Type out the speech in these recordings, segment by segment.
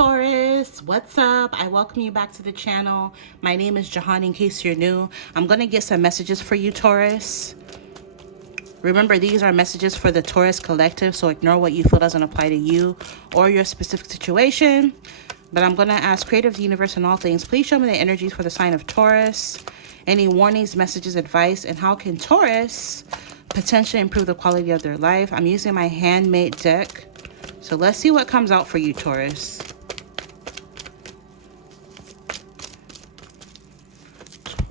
Taurus, what's up? I welcome you back to the channel. My name is Jehan, in case you're new. I'm going to get some messages for you, Taurus. Remember, these are messages for the Taurus collective, so ignore what you feel doesn't apply to you or your specific situation. But I'm going to ask Creative, the Universe, and all things, please show me the energies for the sign of Taurus. Any warnings, messages, advice, and how can Taurus potentially improve the quality of their life? I'm using my handmade deck. So let's see what comes out for you, Taurus.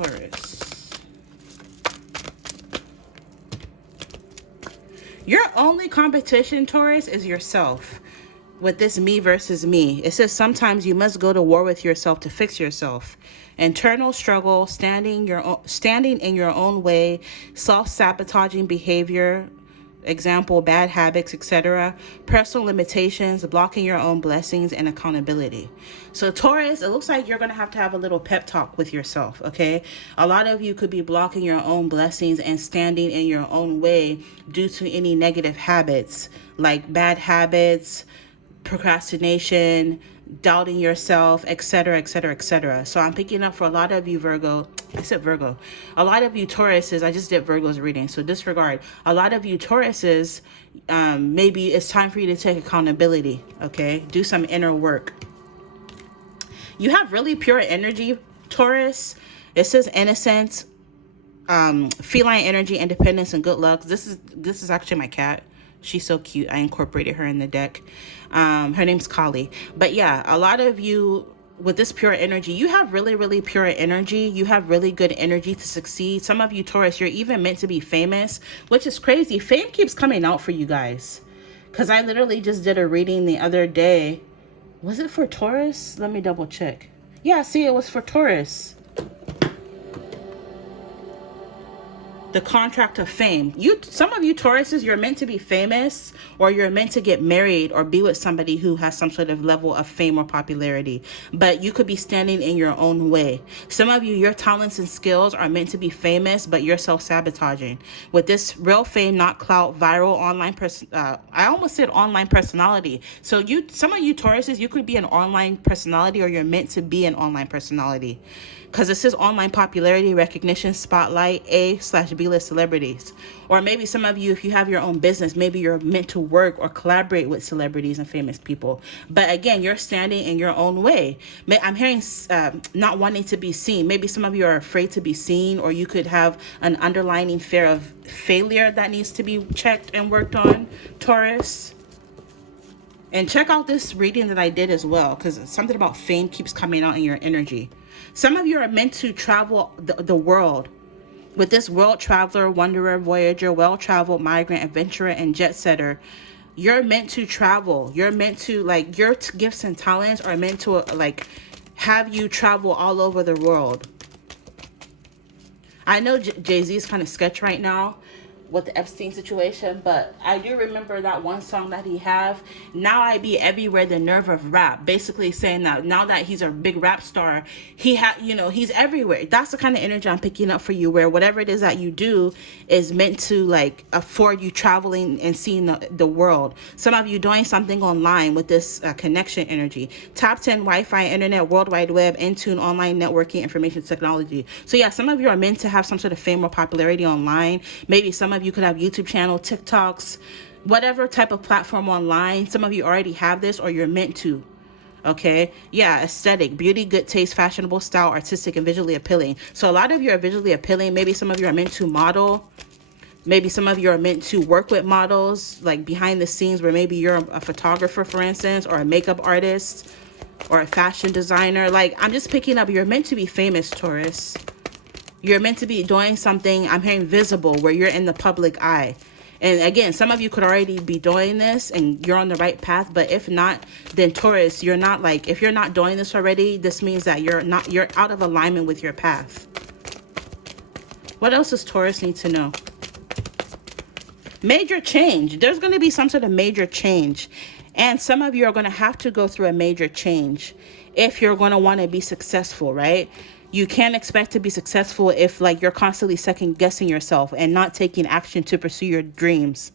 Taurus. Your only competition, Taurus, is yourself. With this me versus me, it says sometimes you must go to war with yourself to fix yourself. Internal struggle, standing in your own way, self-sabotaging behavior, example, bad habits, etc., personal limitations, blocking your own blessings, and accountability. So Taurus, it looks like you're going to have a little pep talk with yourself, okay? A lot of you could be blocking your own blessings and standing in your own way due to any negative habits, like bad habits, procrastination, doubting yourself, etc., etc., etc. So I'm picking up for a lot of you Virgo. I said Virgo. A lot of you Tauruses, I just did Virgo's reading, so disregard. A lot of you Tauruses, maybe it's time for you to take accountability, okay? Do some inner work. You have really pure energy, Taurus. It says innocence, feline energy, independence, and good luck. This is actually my cat. She's so cute. I incorporated her in the deck. Her name's Kali. But yeah, a lot of you with this pure energy, you have really, really pure energy. You have really good energy to succeed. Some of you Taurus, you're even meant to be famous, which is crazy. Fame keeps coming out for you guys. Because I literally just did a reading the other day. Was it for Taurus? Let me double check. Yeah, see, it was for Taurus. The contract of fame. Some of you Tauruses, you're meant to be famous, or you're meant to get married or be with somebody who has some sort of level of fame or popularity, but you could be standing in your own way. Some of you, your talents and skills are meant to be famous, but you're self-sabotaging. With this real fame, not clout, viral online I almost said online personality. So some of you Tauruses, you could be an online personality, or you're meant to be an online personality. Because it says online popularity, recognition, spotlight, A/B-list celebrities. Or maybe some of you, if you have your own business, maybe you're meant to work or collaborate with celebrities and famous people. But again, you're standing in your own way. I'm hearing not wanting to be seen. Maybe some of you are afraid to be seen, or you could have an underlying fear of failure that needs to be checked and worked on, Taurus. And check out this reading that I did as well, because something about fame keeps coming out in your energy. Some of you are meant to travel the world. With this world traveler, wanderer, voyager, well-traveled, migrant, adventurer, and jet setter, you're meant to travel. You're meant to, like, your gifts and talents are meant to, like, have you travel all over the world. I know Jay-Z is kind of sketch right now with the Epstein situation, but I do remember that one song that he have, Now I Be Everywhere, the Nerve of Rap, basically saying that now that he's a big rap star, he's everywhere. That's the kind of energy I'm picking up for you, where whatever it is that you do is meant to, like, afford you traveling and seeing the world. Some of you doing something online with this connection energy. Top 10 Wi-Fi, internet, World Wide Web, Intune, online networking, information technology. So yeah, some of you are meant to have some sort of fame or popularity online. Maybe some of you could have YouTube channel, TikToks, whatever type of platform online. Some of you already have this, or you're meant to. Okay, yeah, aesthetic, beauty, good taste, fashionable style, artistic, and visually appealing. So a lot of you are visually appealing. Maybe some of you are meant to model. Maybe some of you are meant to work with models, like behind the scenes, where maybe you're a photographer, for instance, or a makeup artist, or a fashion designer. Like, I'm just picking up, you're meant to be famous, Taurus. You're meant to be doing something, I'm hearing visible, where you're in the public eye. And again, some of you could already be doing this and you're on the right path. But if not, then Taurus, you're not, like, if you're not doing this already, this means that you're out of alignment with your path. What else does Taurus need to know? Major change. There's going to be some sort of major change. And some of you are going to have to go through a major change if you're going to want to be successful, right? You can't expect to be successful if, like, you're constantly second guessing yourself and not taking action to pursue your dreams.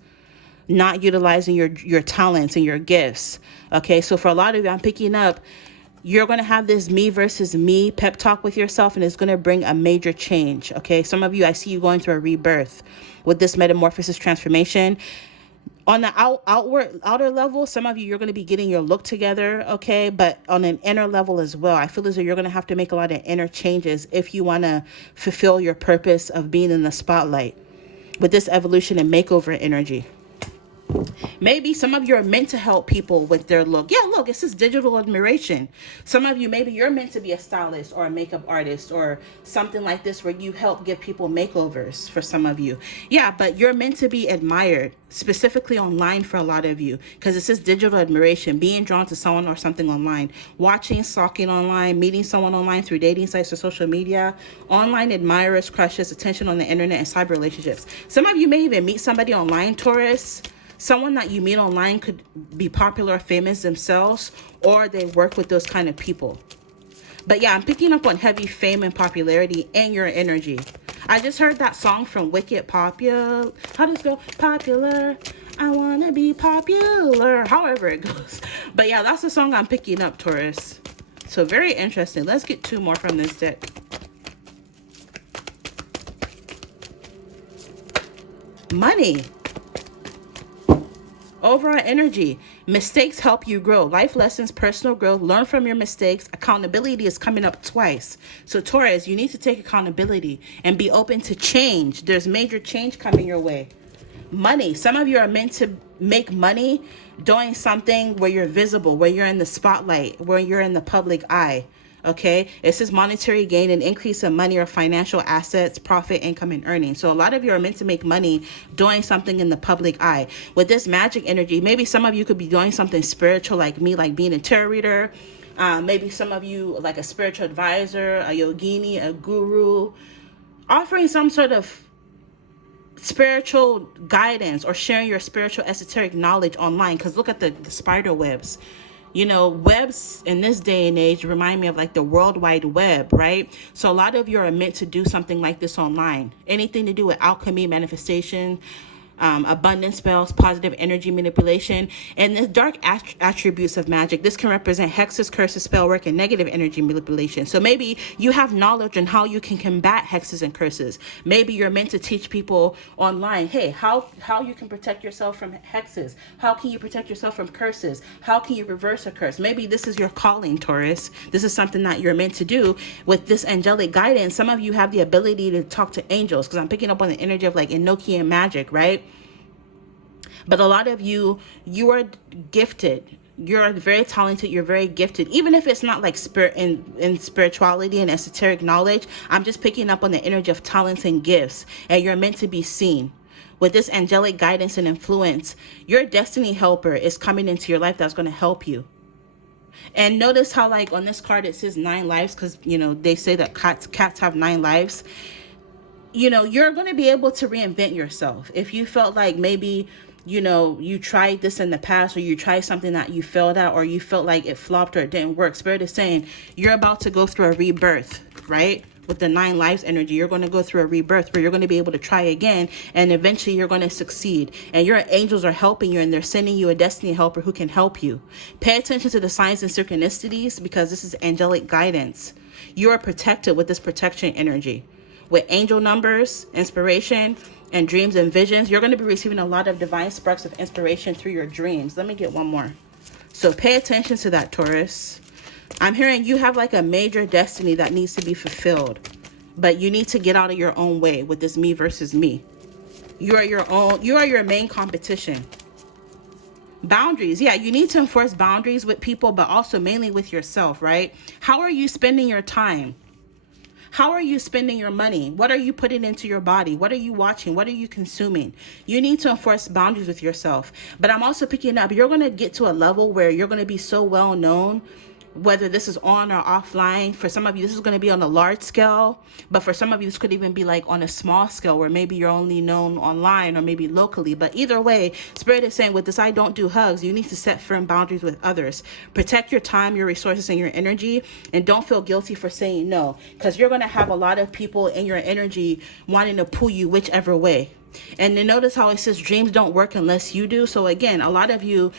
not utilizing your talents and your gifts. Okay, so for a lot of you, I'm picking up, you're going to have this me versus me pep talk with yourself, and it's going to bring a major change. Okay, some of you, I see you going through a rebirth with this metamorphosis transformation. On the outer level, some of you, you're going to be getting your look together, okay? But on an inner level as well, I feel as though you're going to have to make a lot of inner changes if you want to fulfill your purpose of being in the spotlight with this evolution and makeover energy. Maybe some of you are meant to help people with their look. Yeah, look, it says digital admiration. Some of you, maybe you're meant to be a stylist or a makeup artist or something like this, where you help give people makeovers for some of you. Yeah, but you're meant to be admired, specifically online for a lot of you, because it says digital admiration, being drawn to someone or something online, watching, stalking online, meeting someone online through dating sites or social media, online admirers, crushes, attention on the internet, and cyber relationships. Some of you may even meet somebody online, Taurus. Someone that you meet online could be popular or famous themselves, or they work with those kind of people. But yeah, I'm picking up on heavy fame and popularity and your energy. I just heard that song from Wicked, Popular. How does it go? Popular. I want to be popular. However it goes. But yeah, that's the song I'm picking up, Taurus. So very interesting. Let's get 2 more from this deck. Money. Overall energy. Mistakes help you grow. Life lessons, personal growth, learn from your mistakes. Accountability is coming up twice. So Taurus, you need to take accountability and be open to change. There's major change coming your way. Money. Some of you are meant to make money doing something where you're visible, where you're in the spotlight, where you're in the public eye. Okay, it says monetary gain, an increase in money or financial assets, profit, income, and earnings. So a lot of you are meant to make money doing something in the public eye. With this magic energy, maybe some of you could be doing something spiritual like me, like being a tarot reader. Maybe some of you like a spiritual advisor, a yogini, a guru, offering some sort of spiritual guidance or sharing your spiritual esoteric knowledge online. Because look at the spider webs. You know, webs in this day and age remind me of like the World Wide Web, right? So a lot of you are meant to do something like this online. Anything to do with alchemy, manifestation, abundance spells, positive energy manipulation, and the dark attributes of magic. This can represent hexes, curses, spell work, and negative energy manipulation. So maybe you have knowledge on how you can combat hexes and curses. Maybe you're meant to teach people online, hey, how you can protect yourself from hexes. How can you protect yourself from curses? How can you reverse a curse? Maybe this is your calling, Taurus. This is something that you're meant to do with this angelic guidance. Some of you have the ability to talk to angels, because I'm picking up on the energy of like Enochian magic, right? But a lot of you are gifted. You're very talented. You're very gifted. Even if it's not like spirit in spirituality and esoteric knowledge, I'm just picking up on the energy of talents and gifts. And you're meant to be seen. With this angelic guidance and influence, your destiny helper is coming into your life that's going to help you. And notice how like on this card it says 9 lives, because, you know, they say that cats have 9 lives. You know, you're going to be able to reinvent yourself. If you felt like maybe, you know, you tried this in the past, or you tried something that you failed at, or you felt like it flopped or it didn't work, Spirit is saying you're about to go through a rebirth, right? With the 9 lives energy, you're going to go through a rebirth where you're going to be able to try again, and eventually you're going to succeed. And your angels are helping you, and they're sending you a destiny helper who can help you. Pay attention to the signs and synchronicities, because this is angelic guidance. You are protected with this protection energy. With angel numbers, inspiration, and dreams and visions, you're going to be receiving a lot of divine sparks of inspiration through your dreams. Let me get one more. So pay attention to that, Taurus. I'm hearing you have like a major destiny that needs to be fulfilled, but you need to get out of your own way with this me versus me. You are your main competition. Boundaries. Yeah, you need to enforce boundaries with people, but also mainly with yourself, right? How are you spending your time? How are you spending your money? What are you putting into your body? What are you watching? What are you consuming? You need to enforce boundaries with yourself. But I'm also picking up, you're going to get to a level where you're going to be so well known, whether this is on or offline. For some of you, this is going to be on a large scale. But for some of you, this could even be like on a small scale where maybe you're only known online or maybe locally. But either way, Spirit is saying with this I don't do hugs, you need to set firm boundaries with others. Protect your time, your resources, and your energy. And don't feel guilty for saying no, because you're going to have a lot of people in your energy wanting to pull you whichever way. And then notice how it says dreams don't work unless you do. So again, a lot of you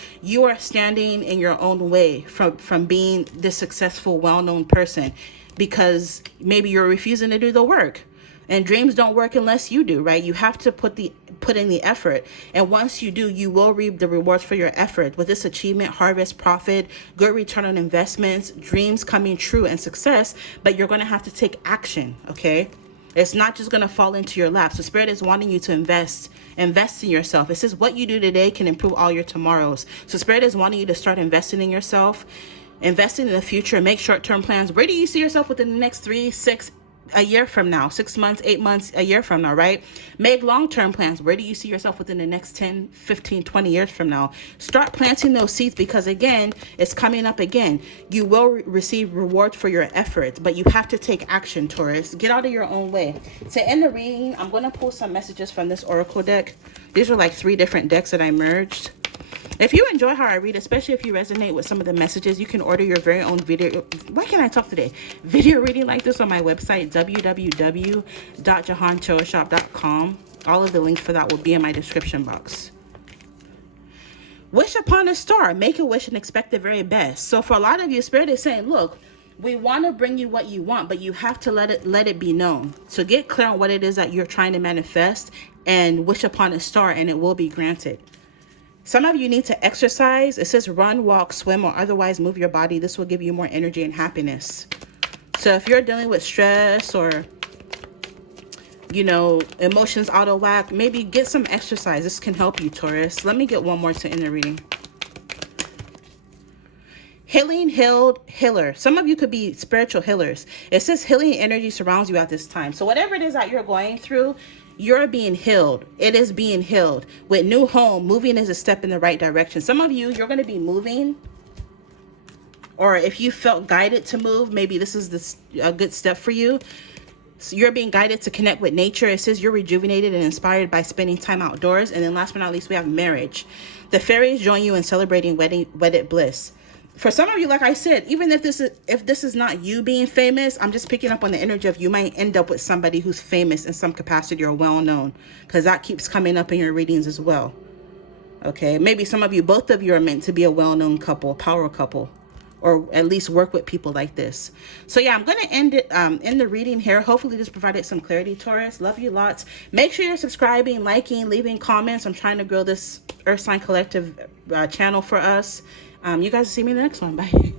are standing in your own way from being this successful, well-known person, because maybe you're refusing to do the work. And dreams don't work unless you do, right? You have to put in the effort. And once you do, you will reap the rewards for your effort. With this achievement, harvest, profit, good return on investments, dreams coming true, and success. But you're going to have to take action, okay? It's not just going to fall into your lap. So Spirit is wanting you to invest in yourself. It says what you do today can improve all your tomorrows. So Spirit is wanting you to start investing in yourself, investing in the future, make short-term plans. Where do you see yourself within the next 3, 6, a year from now, 6 months, 8 months, a year from now, right? Make long-term plans. Where do you see yourself within the next 10, 15, 20 years from now? Start planting those seeds, because again, it's coming up again. You will receive rewards for your efforts, but you have to take action, Taurus. Get out of your own way. To end the reading, I'm going to pull some messages from this oracle deck. These are like 3 different decks that I merged. If you enjoy how I read, especially if you resonate with some of the messages, you can order your very own video. Why can't I talk today? Video reading like this on my website, www.jehantarotshop.com. All of the links for that will be in my description box. Wish upon a star. Make a wish and expect the very best. So for a lot of you, Spirit is saying, look, we want to bring you what you want, but you have to let it be known. So get clear on what it is that you're trying to manifest and wish upon a star, and it will be granted. Some of you need to exercise. It says run, walk, swim, or otherwise move your body. This will give you more energy and happiness. So if you're dealing with stress or, emotions out of whack, maybe get some exercise. This can help you, Taurus. Let me get one more to end the reading. Healing, healed, healer. Some of you could be spiritual healers. It says healing energy surrounds you at this time. So whatever it is that you're going through, you're being healed. It is being healed. With new home, moving is a step in the right direction. Some of you, you're going to be moving. Or if you felt guided to move, maybe this is a good step for you. So you're being guided to connect with nature. It says you're rejuvenated and inspired by spending time outdoors. And then last but not least, we have marriage. The fairies join you in celebrating wedded bliss. For some of you, like I said, even if this is not you being famous, I'm just picking up on the energy of you might end up with somebody who's famous in some capacity or well-known, because that keeps coming up in your readings as well. Okay, maybe some of you, both of you are meant to be a well-known couple, power couple, or at least work with people like this. So yeah, I'm going to end it in the reading here. Hopefully this provided some clarity, Taurus. Love you lots. Make sure you're subscribing, liking, leaving comments. I'm trying to grow this Earth Sign Collective channel for us. You guys will see me in the next one. Bye.